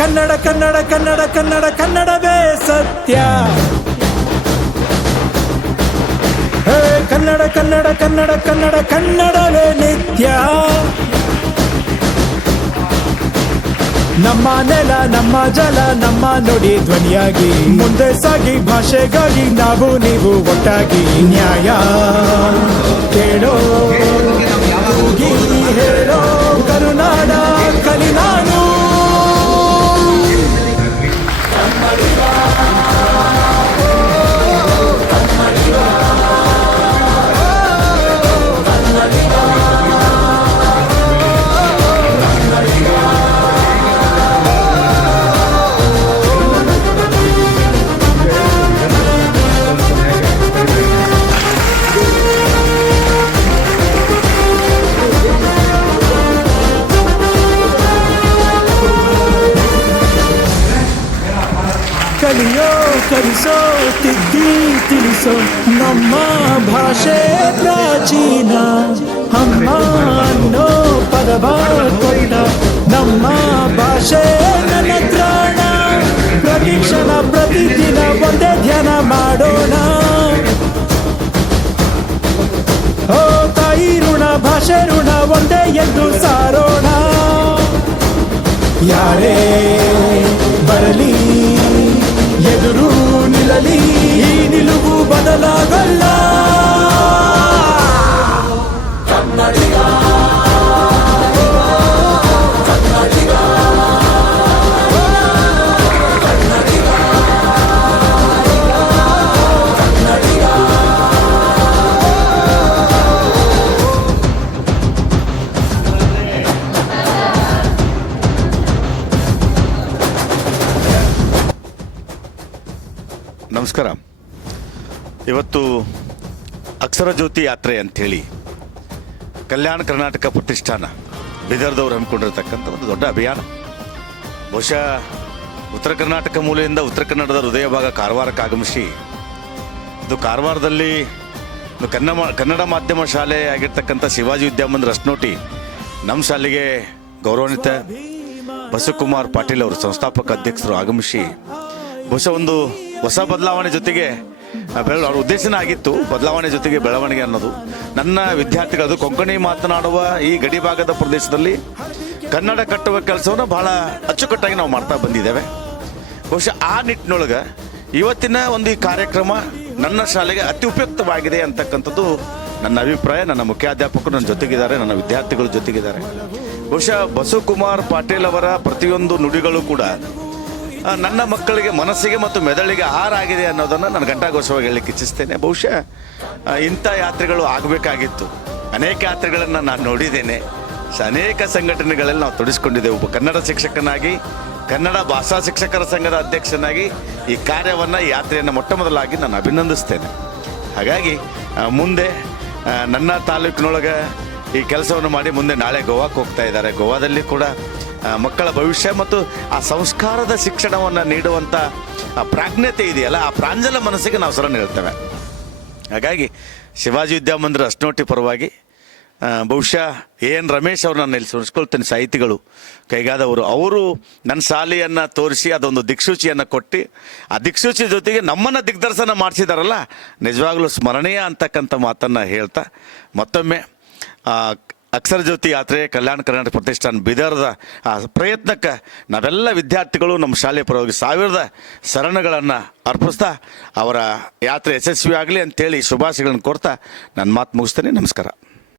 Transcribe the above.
ಕನ್ನಡ ಕನ್ನಡ ಕನ್ನಡ ಕನ್ನಡ ಕನ್ನಡವೇ ಸತ್ಯ. ಹೇ ಕನ್ನಡ ಕನ್ನಡ ಕನ್ನಡ ಕನ್ನಡ ಕನ್ನಡವೇ ನಿತ್ಯ. ನಮ್ಮ ನೆಲ ನಮ್ಮ ಜಲ ನಮ್ಮ ನುಡಿ ಧ್ವನಿಯಾಗಿ ಮುಂದೆ ಸಾಗಿ ಭಾಷೆಗಾಗಿ ನಾವು ನೀವು ಒಟ್ಟಾಗಿ ನ್ಯಾಯ ಕೇಳೋ ಕೂಗಿ ಹೇಳೋ ಕರುನಾಡ ಕಲಿ ನಾನು. ಕಲಿಯೋ ಕಲಿಸೋ ತಿದ್ದಿ ತಿಳಿಸೋ ನಮ್ಮ ಭಾಷೆ ಪ್ರಾಚೀನ. ಅಮ್ಮ ಅನ್ನೋ ಪದವ ಕೊಟ್ಟ ನಮ್ಮ ಭಾಷೆ ನನ್ನ ತ್ರಾಣ. ಪ್ರತಿಕ್ಷಣ ಪ್ರತಿದಿನ ಒಂದೇ ಧ್ಯಾನ ಮಾಡೋಣ. ಓ ತಾಯಿ ಋಣ ಭಾಷೆ ಋಣ ಒಂದೇ ಎಂದು ಸಾರೋಣ. ಯಾರೇ ಬರಲಿ ಎದುರು ನಿಲ್ಲಲಿ ಈ ನಿಲುವು ಬದಲಾಗಲ್ಲ. ಕನ್ನಡಿಗ ಕನ್ನಡಿಗ ಕನ್ನಡಿಗ ಕನ್ನಡಿಗ. ನಮಸ್ಕಾರ. ಇವತ್ತು ಅಕ್ಷರ ಜ್ಯೋತಿ ಯಾತ್ರೆ ಅಂಥೇಳಿ ಕಲ್ಯಾಣ ಕರ್ನಾಟಕ ಪ್ರತಿಷ್ಠಾನ ಬೀದರ್ದವ್ರು ಹಮ್ಮಿಕೊಂಡಿರ್ತಕ್ಕಂಥ ಒಂದು ದೊಡ್ಡ ಅಭಿಯಾನ. ಬಹುಶಃ ಉತ್ತರ ಕರ್ನಾಟಕ ಮೂಲೆಯಿಂದ ಉತ್ತರ ಕನ್ನಡದ ಹೃದಯ ಭಾಗ ಕಾರವಾರಕ್ಕೆ ಆಗಮಿಸಿ, ಇದು ಕಾರವಾರದಲ್ಲಿ ಕನ್ನಡ ಮಾಧ್ಯಮ ಶಾಲೆ ಆಗಿರ್ತಕ್ಕಂಥ ಶಿವಾಜಿ ವಿದ್ಯಾಮಂದಿರ ರಸ್ನೋಟಿ ನಮ್ಮ ಶಾಲೆಗೆ ಗೌರವಾನ್ವಿತ ಬಸವಕುಮಾರ್ ಪಾಟೀಲ್ ಅವರು ಸಂಸ್ಥಾಪಕ ಅಧ್ಯಕ್ಷರು ಆಗಮಿಸಿ ಬಹುಶಃ ಒಂದು ಹೊಸ ಬದಲಾವಣೆ ಜೊತೆಗೆ ಅವ್ರ ಉದ್ದೇಶನೇ ಆಗಿತ್ತು, ಬದಲಾವಣೆ ಜೊತೆಗೆ ಬೆಳವಣಿಗೆ ಅನ್ನೋದು. ನನ್ನ ವಿದ್ಯಾರ್ಥಿಗಳದು ಕೊಂಕಣಿ ಮಾತನಾಡುವ ಈ ಗಡಿ ಭಾಗದ ಪ್ರದೇಶದಲ್ಲಿ ಕನ್ನಡ ಕಟ್ಟುವ ಕೆಲಸವನ್ನು ಬಹಳ ಅಚ್ಚುಕಟ್ಟಾಗಿ ನಾವು ಮಾಡ್ತಾ ಬಂದಿದ್ದೇವೆ. ಬಹುಶಃ ಆ ನಿಟ್ಟಿನೊಳಗೆ ಇವತ್ತಿನ ಒಂದು ಈ ಕಾರ್ಯಕ್ರಮ ನನ್ನ ಶಾಲೆಗೆ ಅತಿ ಉಪಯುಕ್ತವಾಗಿದೆ ಅಂತಕ್ಕಂಥದ್ದು ನನ್ನ ಅಭಿಪ್ರಾಯ. ನನ್ನ ಮುಖ್ಯಾಧ್ಯಾಪಕರು ನನ್ನ ಜೊತೆಗಿದ್ದಾರೆ, ನನ್ನ ವಿದ್ಯಾರ್ಥಿಗಳು ಜೊತೆಗಿದ್ದಾರೆ. ಬಹುಶಃ ಬಸವಕುಮಾರ್ ಪಾಟೀಲ್ ಅವರ ಪ್ರತಿಯೊಂದು ನುಡಿಗಳು ಕೂಡ ನನ್ನ ಮಕ್ಕಳಿಗೆ ಮನಸ್ಸಿಗೆ ಮತ್ತು ಮೆದುಳಿಗೆ ಆಹಾರ ಆಗಿದೆ ಅನ್ನೋದನ್ನು ನಾನು ಘಂಟಾಘೋಷವಾಗಿ ಹೇಳಲಿಕ್ಕೆ ಇಚ್ಛಿಸ್ತೇನೆ. ಬಹುಶಃ ಇಂಥ ಯಾತ್ರೆಗಳು ಆಗಬೇಕಾಗಿತ್ತು. ಅನೇಕ ಯಾತ್ರೆಗಳನ್ನು ನಾನು ನೋಡಿದ್ದೇನೆ. ಅನೇಕ ಸಂಘಟನೆಗಳಲ್ಲಿ ನಾವು ತೊಡಗಿಸ್ಕೊಂಡಿದ್ದೇವೆ. ಒಬ್ಬ ಕನ್ನಡ ಶಿಕ್ಷಕನಾಗಿ, ಕನ್ನಡ ಭಾಷಾ ಶಿಕ್ಷಕರ ಸಂಘದ ಅಧ್ಯಕ್ಷನಾಗಿ ಈ ಕಾರ್ಯವನ್ನು, ಈ ಯಾತ್ರೆಯನ್ನು ಮೊಟ್ಟ ಮೊದಲಾಗಿ ನಾನು ಅಭಿನಂದಿಸ್ತೇನೆ. ಹಾಗಾಗಿ ಮುಂದೆ ನನ್ನ ತಾಲೂಕಿನೊಳಗೆ ಈ ಕೆಲಸವನ್ನು ಮಾಡಿ ಮುಂದೆ ನಾಳೆ ಗೋವಾಕ್ಕೆ ಹೋಗ್ತಾ ಇದ್ದಾರೆ. ಗೋವಾದಲ್ಲಿ ಕೂಡ ಮಕ್ಕಳ ಭವಿಷ್ಯ ಮತ್ತು ಆ ಸಂಸ್ಕಾರದ ಶಿಕ್ಷಣವನ್ನು ನೀಡುವಂಥ ಪ್ರಾಜ್ಞತೆ ಇದೆಯಲ್ಲ, ಆ ಪ್ರಾಂಜಲ ಮನಸ್ಸಿಗೆ ನಾವು ಸರಣ ಹೇಳ್ತೇವೆ. ಹಾಗಾಗಿ ಶಿವಾಜಿ ವಿದ್ಯಾಮಂದಿರ ರಸ್ನೋಟಿ ಪರವಾಗಿ ಬಹುಶಃ ಎನ್ ರಮೇಶ್ ಅವರು ನಾನು ಇಲ್ಲಿ ಸುರಿಸ್ಕೊಳ್ತೇನೆ, ಸಾಹಿತಿಗಳು ಕೈಗಾದವರು. ಅವರು ನನ್ನ ಶಾಲೆಯನ್ನು ತೋರಿಸಿ ಅದೊಂದು ದಿಕ್ಸೂಚಿಯನ್ನು ಕೊಟ್ಟು ಆ ದಿಕ್ಸೂಚಿ ಜೊತೆಗೆ ನಮ್ಮನ್ನು ದಿಗ್ದರ್ಶನ ಮಾಡಿಸಿದಾರಲ್ಲ, ನಿಜವಾಗ್ಲೂ ಸ್ಮರಣೀಯ ಅಂತಕ್ಕಂಥ ಮಾತನ್ನು ಹೇಳ್ತಾ ಮತ್ತೊಮ್ಮೆ ಅಕ್ಷರ ಜ್ಯೋತಿ ಯಾತ್ರೆ ಕಲ್ಯಾಣ ಕರ್ನಾಟಕ ಪ್ರತಿಷ್ಠಾನ ಬೀದರ್ದ ಆ ಪ್ರಯತ್ನಕ್ಕೆ ನಾವೆಲ್ಲ ವಿದ್ಯಾರ್ಥಿಗಳು ನಮ್ಮ ಶಾಲೆಯ ಪರವಾಗಿ ಸಾವಿರದ ಶರಣಗಳನ್ನು ಅರ್ಪಿಸ್ತಾ ಅವರ ಯಾತ್ರೆ ಯಶಸ್ವಿ ಆಗಲಿ ಅಂತೇಳಿ ಶುಭಾಶಯಗಳನ್ನು ಕೊಡ್ತಾ ನನ್ನ ಮಾತು ಮುಗಿಸ್ತೇನೆ. ನಮಸ್ಕಾರ.